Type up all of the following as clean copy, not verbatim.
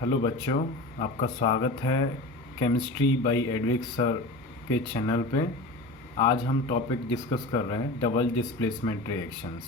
Hello बच्चों, आपका स्वागत है केमिस्ट्री बाय एडविक सर के चैनल पे। आज हम टॉपिक डिस्कस कर रहे हैं डबल डिस्प्लेसमेंट रिएक्शंस।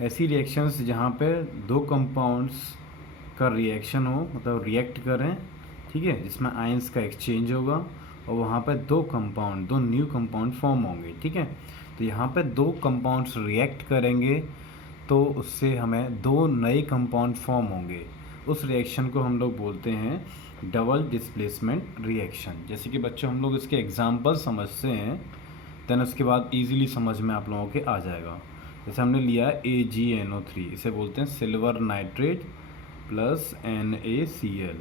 ऐसी रिएक्शंस जहाँ पे दो कंपाउंड्स का रिएक्शन हो, मतलब रिएक्ट करें, ठीक है, जिसमें आयंस का एक्सचेंज होगा और वहाँ पे दो न्यू कंपाउंड फॉर्म होंगे, ठीक है। तो यहाँ पे दो कंपाउंड्स रिएक्ट करेंगे तो उससे हमें दो नए कंपाउंड फॉर्म होंगे। उस रिएक्शन को हम लोग बोलते हैं डबल डिस्प्लेसमेंट रिएक्शन। जैसे कि बच्चों हम लोग इसके एग्जाम्पल समझते हैं, देन उसके बाद इजीली समझ में आप लोगों के आ जाएगा। जैसे हमने लिया AgNO3, इसे बोलते हैं silver nitrate plus NaCl,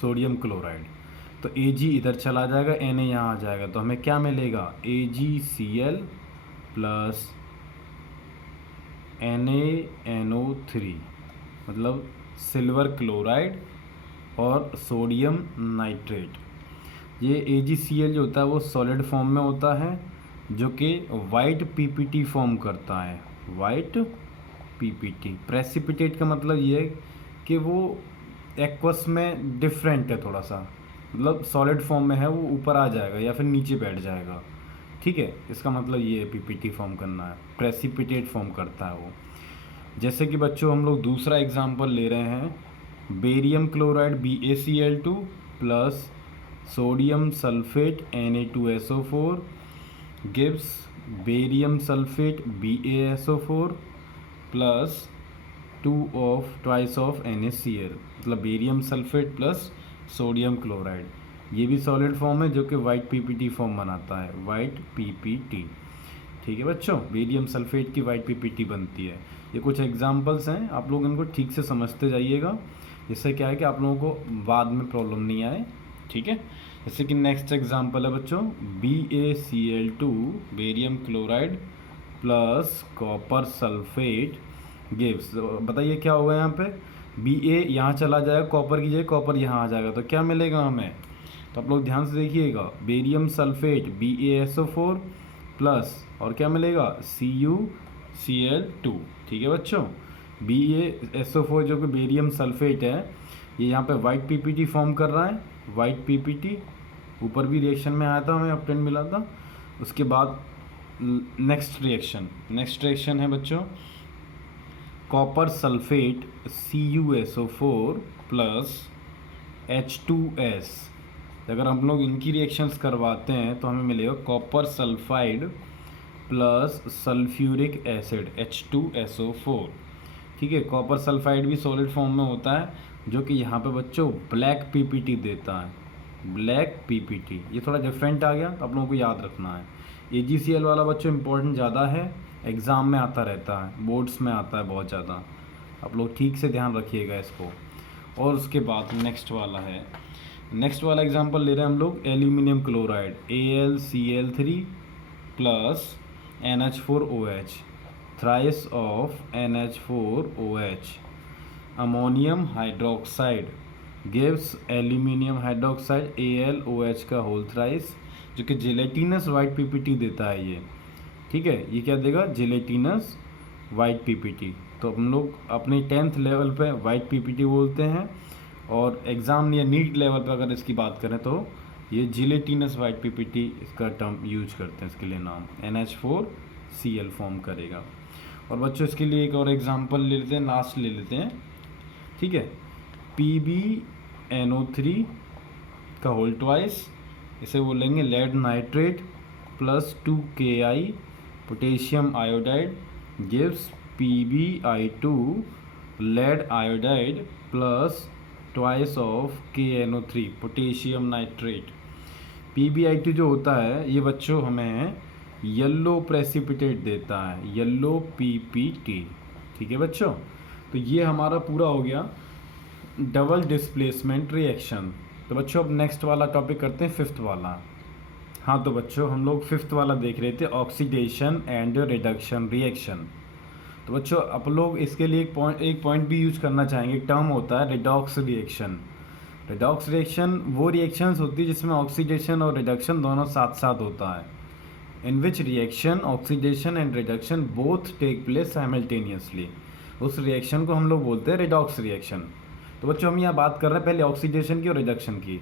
sodium chloride. तो Ag इधर चला जाएगा, Na यहाँ आ जाएगा, तो हमें क्या मिलेगा? AgCl प्लस NaNO3, मतलब सिल्वर क्लोराइड और सोडियम नाइट्रेट। ये AgCl जो होता है वो सॉलिड फॉर्म में होता है, जो कि वाइट PPT फॉर्म करता है। वाइट PPT प्रेसिपिटेट का मतलब ये है कि वो एक्वस में डिफरेंट है थोड़ा सा, मतलब सॉलिड फॉर्म में है वो ऊपर आ जाएगा या फिर नीचे बैठ जाएगा, ठीक है। इसका मतलब ये है PPT फॉर्म करना है, प्रेसिपिटेट फॉर्म करता है वो। जैसे कि बच्चों हम लोग दूसरा एग्जांपल ले रहे हैं, barium chloride BaCl2 plus sodium sulphate Na2SO4 gives barium sulphate BaSO4 plus twice of NaCl, मतलब barium sulphate plus sodium chloride. ये भी सॉलिड फॉर्म है जो कि वाइट PPT फॉर्म बनाता है, वाइट PPT, ठीक है बच्चों। बेरियम सल्फेट की वाइट PPT बनती है। ये कुछ एग्जांपल्स हैं, आप लोग इनको ठीक से समझते जाइएगा, जिससे क्या है कि आप लोगों को बाद में प्रॉब्लम नहीं आए, ठीक है। जैसे कि नेक्स्ट एग्जांपल है बच्चों, BaCl2 barium chloride plus copper sulphate gives. बताइए क्या होगा यहाँ पे? Ba यहाँ चला जाएगा, कॉपर की जगह कॉपर यहाँ आ जाएगा, तो क्या मिलेगा हमें? तो आप लोग ध्यान से देखिएगा, बेरियम सल्फेट BaSO4 प्लस और क्या मिलेगा? CuCl2, ठीक है बच्चों। BaSO4 जो कि बेरियम सल्फेट है, ये यहाँ पे वाइट PPT फॉर्म कर रहा है, वाइट PPT। ऊपर भी रिएक्शन में आया था, हमें ऑप्टेंट मिला था। उसके बाद नेक्स्ट रिएक्शन है बच्चों, copper sulphate CuSO4 plus H2S। अगर हम लोग इनकी रिएक्शंस करवाते हैं तो हमें मिलेगा copper sulphide plus sulphuric acid H2SO4, ठीक है। कॉपर सल्फाइड भी सॉलिड फॉर्म में होता है, जो कि यहाँ पे बच्चों ब्लैक PPT देता है, ब्लैक PPT। ये थोड़ा डिफरेंट आ गया, तो आप लोगों को याद रखना है। AgCl वाला बच्चों इंपॉर्टेंट ज़्यादा है, एग्ज़ाम में आता रहता है, बोर्ड्स में आता है बहुत ज़्यादा, आप लोग ठीक से ध्यान रखिएगा इसको। और उसके बाद नेक्स्ट वाला एग्जांपल ले रहे हैं हम लोग, aluminium chloride AlCl3 plus NH4OH, thrice of NH4OH। Ammonium hydroxide gives aluminium hydroxide AlOH का होल थ्राइस, जो कि जेलेटिनस वाइट PPT देता है ये, ठीक है। ये क्या देगा? Gelatinous white PPT। तो हम लोग अपने 10th लेवल पे वाइट PPT बोलते हैं, और एग्ज़ाम या नीट लेवल पे अगर इसकी बात करें तो ये जिलेटिनस वाइट PPT इसका टर्म यूज करते हैं, इसके लिए नाम NH4Cl फॉर्म करेगा। और बच्चों इसके लिए एक और एग्जांपल ले लेते हैं, लास्ट ले लेते हैं, ठीक है। PbNO3 का होल ट्वाइस, इसे बोलेंगे lead nitrate plus 2Ki potassium iodide gives PbI2 lead iodide plus twice of KNO3 potassium nitrate. PbI2 जो होता है ये बच्चों हमें येलो प्रेसिपिटेट देता है, येलो PPT, ठीक है बच्चों। तो ये हमारा पूरा हो गया डबल डिस्प्लेसमेंट रिएक्शन। तो बच्चों अब नेक्स्ट वाला टॉपिक करते हैं, फिफ्थ वाला। हाँ तो बच्चों हम लोग फिफ्थ वाला देख रहे थे, ऑक्सीडेशन एंड रिडक्शन रिएक्शन। तो बच्चों आप लोग इसके लिए एक पॉइंट भी यूज करना चाहेंगे, टर्म होता है रिडॉक्स रिएक्शन। रिडॉक्स रिएक्शन वो रिएक्शंस होती है जिसमें ऑक्सीडेशन और रिडक्शन दोनों साथ साथ होता है, in which reaction oxidation and reduction both take place simultaneously. उस रिएक्शन को हम लोग बोलते हैं रिडॉक्स रिएक्शन। तो बच्चों हम यहाँ बात कर रहे हैं पहले ऑक्सीडेशन की और रिडक्शन की।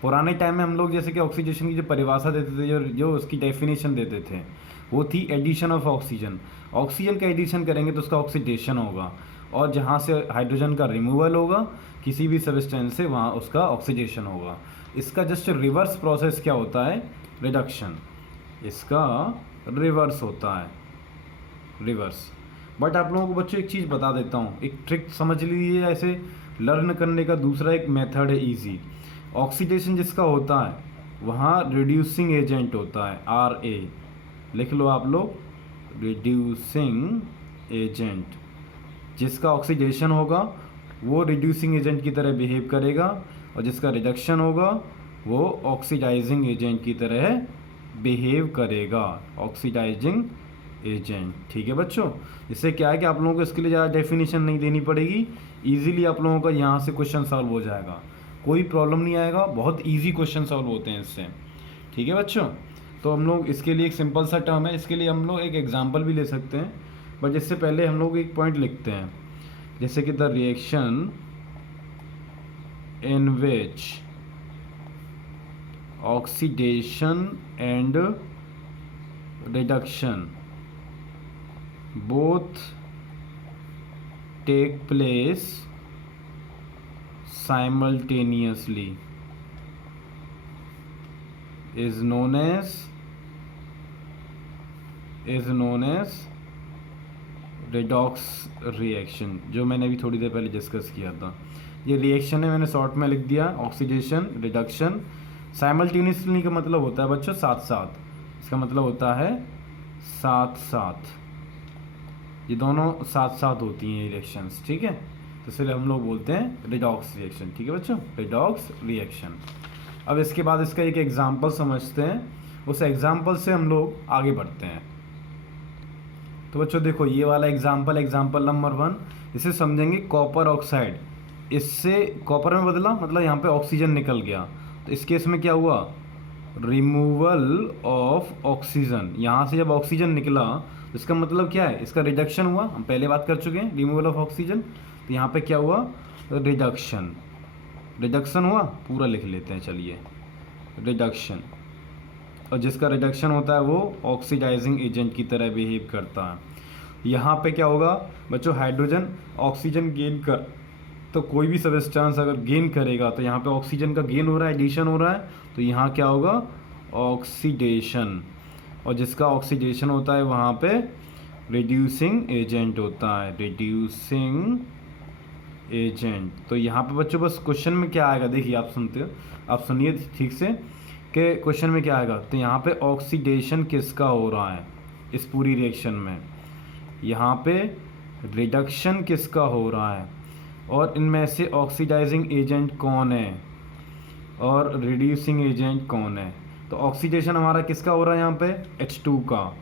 पुराने टाइम में हम लोग जैसे कि ऑक्सीडेशन की जो परिभाषा देते थे, जो उसकी डेफिनेशन देते थे, वो थी एडिशन ऑफ ऑक्सीजन। ऑक्सीजन का एडिशन करेंगे तो उसका ऑक्सीडेशन होगा, और जहाँ से हाइड्रोजन का रिमूवल होगा किसी भी सब्सटेंस से, वहाँ उसका ऑक्सीडेशन होगा। इसका जस्ट रिवर्स प्रोसेस क्या होता है? रिडक्शन। इसका रिवर्स होता है, रिवर्स। बट आप लोगों को बच्चों एक चीज़ बता देता हूँ, एक ट्रिक समझ लीजिए। ऐसे लर्न करने का दूसरा एक मेथड है इजी। ऑक्सीडेशन जिसका होता है वहाँ रिड्यूसिंग एजेंट होता है, RA लिख लो आप लोग, रिड्यूसिंग एजेंट। जिसका ऑक्सीडेशन होगा वो रिड्यूसिंग एजेंट की तरह बिहेव करेगा, और जिसका रिडक्शन होगा वो ऑक्सीडाइजिंग एजेंट की तरह बिहेव करेगा, ऑक्सीडाइजिंग एजेंट। ठीक है बच्चों, इससे क्या है कि आप लोगों को इसके लिए ज़्यादा डेफिनेशन नहीं देनी पड़ेगी, इजीली आप लोगों का यहाँ से क्वेश्चन सॉल्व हो जाएगा, कोई प्रॉब्लम नहीं आएगा, बहुत इजी क्वेश्चन सॉल्व होते हैं इससे। ठीक है बच्चों, तो हम लोग इसके लिए एक सिंपल सा टर्म है, इसके लिए हम लोग एक एग्जांपल भी ले सकते हैं, बट इससे पहले हम लोग एक पॉइंट लिखते हैं, जैसे कि the reaction in which oxidation and reduction both take place simultaneously is known as redox reaction, जो मैंने अभी थोड़ी देर पहले डिस्कस किया था। ये रिएक्शन है, मैंने शॉर्ट में लिख दिया, ऑक्सीडेशन रिडक्शन। साइमल्टेनियसली का मतलब होता है बच्चों साथ साथ, इसका मतलब होता है साथ साथ, ये दोनों साथ साथ होती हैं रिएक्शंस। ठीक है, तो इसलिए हम लोग बोलते हैं रिडॉक्स रिएक्शन। ठीक है बच्चों, रिडॉक्स रिएक्शन। अब इसके बाद इसका एक एग्जांपल समझते हैं, उस एग्जांपल से हम लोग आगे बढ़ते हैं। तो बच्चों देखो ये वाला एग्जांपल नंबर 1, इसे समझेंगे कॉपर ऑक्साइड, इससे कॉपर में बदला, मतलब यहाँ पे ऑक्सीजन निकल गया, तो इस केस में क्या हुआ? Removal of oxygen. यहाँ से जब ऑक्सीजन निकला तो इसका मतलब क्या है? इसका रिडक्शन हुआ, हम पहले बात कर चुके हैं रिमूवल ऑफ ऑक्सीजन। तो यहाँ पे क्या हुआ? रिडक्शन, रिडक्शन हुआ, पूरा लिख लेते हैं चलिए, रिडक्शन। और जिसका रिडक्शन होता है वो ऑक्सीडाइजिंग एजेंट की तरह बिहेव करता है। यहाँ पे क्या होगा बच्चों? हाइड्रोजन ऑक्सीजन गेन कर, तो कोई भी सब्सटेंस अगर गेन करेगा तो यहाँ पे ऑक्सीजन का गेन हो रहा है, एडिशन हो रहा है, तो यहाँ क्या होगा? ऑक्सीडेशन। और जिसका ऑक्सीडेशन होता है वहाँ पे रिड्यूसिंग एजेंट होता है, रिड्यूसिंग एजेंट। तो यहाँ पे बच्चों बस क्वेश्चन में क्या आएगा, देखिए आप सुनते हो, आप सुनिए ठीक से कि क्वेश्चन में क्या आएगा। तो यहाँ पे ऑक्सीडेशन किसका हो रहा है इस पूरी रिएक्शन में, यहाँ पे रिडक्शन किसका हो रहा है, और इनमें से ऑक्सीडाइजिंग एजेंट कौन है और रिड्यूसिंग एजेंट कौन है। तो ऑक्सीडेशन हमारा किसका हो रहा है यहाँ पे? H2 का।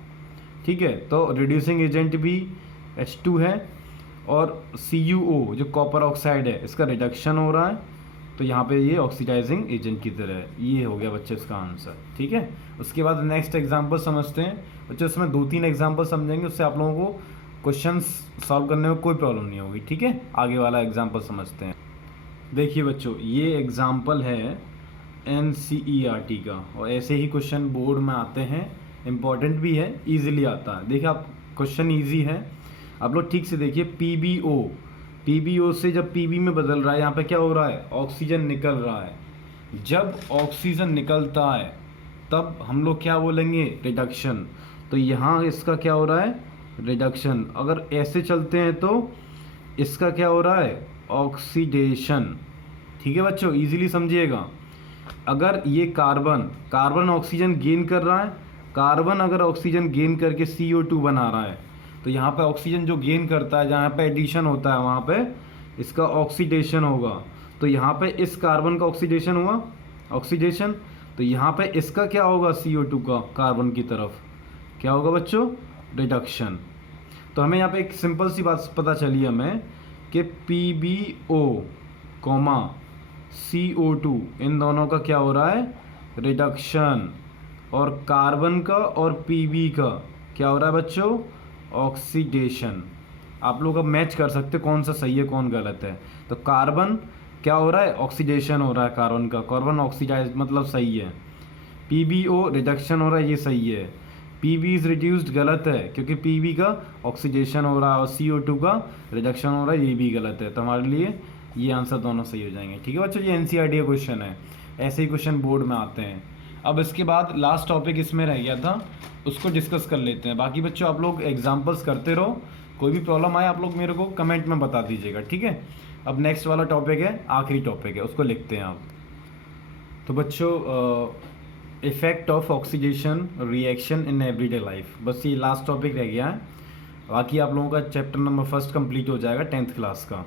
ठीक है, तो रिड्यूसिंग एजेंट भी H2 है, और CuO जो कॉपर ऑक्साइड है इसका रिडक्शन हो रहा है, तो यहाँ पे ये ऑक्सीडाइजिंग एजेंट की तरह है। ये हो गया बच्चे इसका आंसर। ठीक है, उसके बाद नेक्स्ट एग्जांपल समझते हैं बच्चे, उसमें 2-3 एग्जांपल समझेंगे, उससे आप लोगों को क्वेश्चंस सॉल्व करने में कोई प्रॉब्लम नहीं होगी। ठीक है, आगे वाला एग्जांपल समझते हैं। देखिए बच्चों ये एग्जांपल है NCERT का, और ऐसे ही क्वेश्चन बोर्ड में आते हैं, इम्पॉर्टेंट भी है, इजीली आता है। देखिए आप क्वेश्चन इजी है, आप लोग ठीक से देखिए। PbO से जब Pb में बदल रहा है, यहाँ पे क्या हो रहा है? ऑक्सीजन निकल रहा है। जब ऑक्सीजन निकलता है तब हम लोग क्या बोलेंगे? रिडक्शन। तो यहाँ इसका क्या हो रहा है? रिडक्शन। अगर ऐसे चलते हैं तो इसका क्या हो रहा है? ऑक्सीडेशन। ठीक है बच्चों, इजीली समझिएगा। अगर ये कार्बन ऑक्सीजन गेन कर रहा है, कार्बन अगर ऑक्सीजन गेन करके CO2 बना रहा है, तो यहाँ पे ऑक्सीजन जो गेन करता है, जहाँ पे एडिशन होता है वहाँ पे इसका ऑक्सीडेशन होगा। तो यहाँ पे इस कार्बन का ऑक्सीडेशन हुआ, ऑक्सीडेशन, तो यहाँ पे इसका क्या होगा? CO2 का कार्बन की तरफ क्या होगा बच्चों? रिडक्शन। तो हमें यहाँ पे एक सिंपल सी बात पता चली हमें कि PbO, CO2 इन दोनों का क्या हो रहा है? रिडक्शन। और कार्बन का और Pb का क्या हो रहा है बच्चों? ऑक्सीडेशन। आप लोग अब मैच कर सकते कौन सा सही है कौन गलत है। तो कार्बन क्या हो रहा है, ऑक्सीडेशन हो रहा है कार्बन का, कार्बन ऑक्सीडाइज मतलब सही है। PbO रिडक्शन हो रहा है, ये सही है। Pb इज रिड्यूस्ड गलत है, क्योंकि Pb का ऑक्सीडेशन हो रहा है और CO2 का रिडक्शन हो रहा है, ये भी गलत है। तो हमारे लिए ये आंसर दोनों सही हो जाएंगे। ठीक है बच्चों, ये NCERT का क्वेश्चन है, ऐसे ही क्वेश्चन बोर्ड में आते हैं। अब इसके बाद लास्ट टॉपिक इसमें रह गया था, उसको डिस्कस कर लेते हैं। बाकी बच्चों आप लोग एग्जाम्पल्स करते रहो, कोई भी प्रॉब्लम आए आप लोग मेरे को कमेंट में बता दीजिएगा, ठीक है। अब नेक्स्ट वाला टॉपिक है, आखिरी टॉपिक है, उसको लिखते हैं आप। तो बच्चों effect of oxidation reaction in everyday life, बस ये लास्ट टॉपिक रह गया है। बाकी आप लोगों का चैप्टर नंबर 1 कंप्लीट हो जाएगा 10th क्लास का,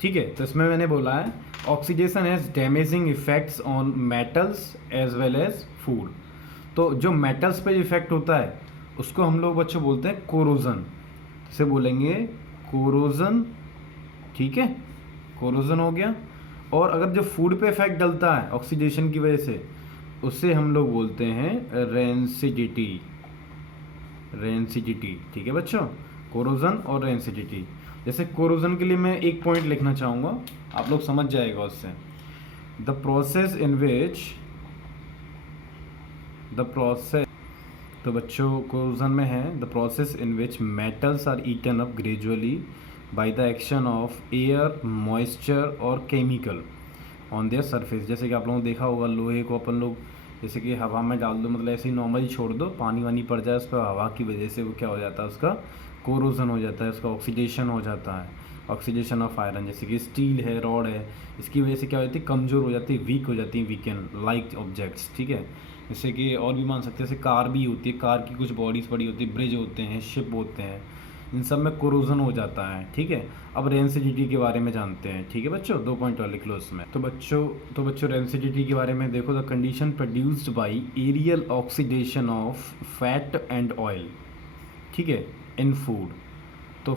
ठीक है। तो इसमें मैंने बोला है oxidation has damaging effects on metals as well as food. तो जो मेटल्स पे इफेक्ट होता है उसको हम लोग बच्चों बोलते हैं कोरोजन, इसे बोलेंगे कोरोजन, ठीक है, कोरोजन हो गया। और अगर जो फूड पे इफेक्ट डलता है ऑक्सीडेशन की वजह से, उससे हम लोग बोलते हैं रेंसिडिटी, रेंसिडिटी, ठीक है बच्चों, कोरोजन और रेंसिडिटी। जैसे कोरोजन के लिए मैं एक पॉइंट लिखना चाहूँगा, आप लोग समझ जाएगा उससे। The process in which the process, तो बच्चों कोरोजन में है the process in which metals are eaten up gradually by the action of air, moisture और केमिकल ऑन देयर सरफेस। जैसे कि आप लोगों ने देखा होगा, लोहे को अपन लोग जैसे कि हवा में डाल दो, मतलब ऐसे ही नॉर्मली छोड़ दो, पानी वानी पड़ जाए उस पर, हवा की वजह से वो क्या हो जाता है, उसका कोरोजन हो जाता है, उसका ऑक्सीडेशन हो जाता है, ऑक्सीडेशन ऑफ आयरन। जैसे कि स्टील है, रॉड है, इसकी वजह से क्या हो जाती है, कमज़ोर हो जाती है, वीक हो जाती है, वीकन लाइक ऑब्जेक्ट्स, ठीक है। जैसे कि और भी मान सकते हैं, जैसे कार भी होती है, कार की कुछ बॉडीज़ पड़ी होती है, ब्रिज होते हैं, शिप होते हैं, इन सब में कोरोजन हो जाता है, ठीक है। अब रेंसिडिटी के बारे में जानते हैं, ठीक है बच्चों, 2 पॉइंट और लिख लो इसमें। तो बच्चों रेंसिडिटी के बारे में देखो, the condition produced by aerial oxidation of fat and oil, ठीक है, इन फूड। तो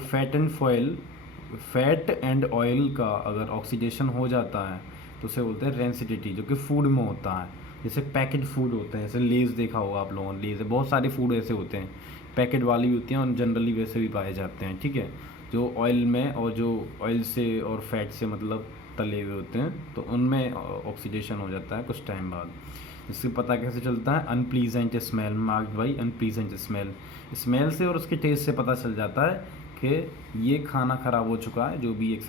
फैट एंड ऑयल का अगर ऑक्सीडेशन हो जाता है तो उसे बोलते हैं रेंसिडिटी, जो कि फूड में होता है। जैसे पैकेट फूड होते हैं, जैसे लेज़ देखा होगा आप लोगों ने, लेज़, बहुत सारे फूड ऐसे होते हैं, पैकेट वाली भी होती हैं और जनरली वैसे भी पाए जाते हैं, ठीक है, जो ऑयल में और जो ऑयल से और फैट से मतलब तले हुए होते हैं, तो उनमें ऑक्सीडेशन हो जाता है कुछ टाइम बाद। इससे पता कैसे चलता है, unpleasant smell, marked by unpleasant smell, smell से और उसके टेस्ट से पता चल जाता है कि ये खाना ख़राब हो चुका है, जो भी एक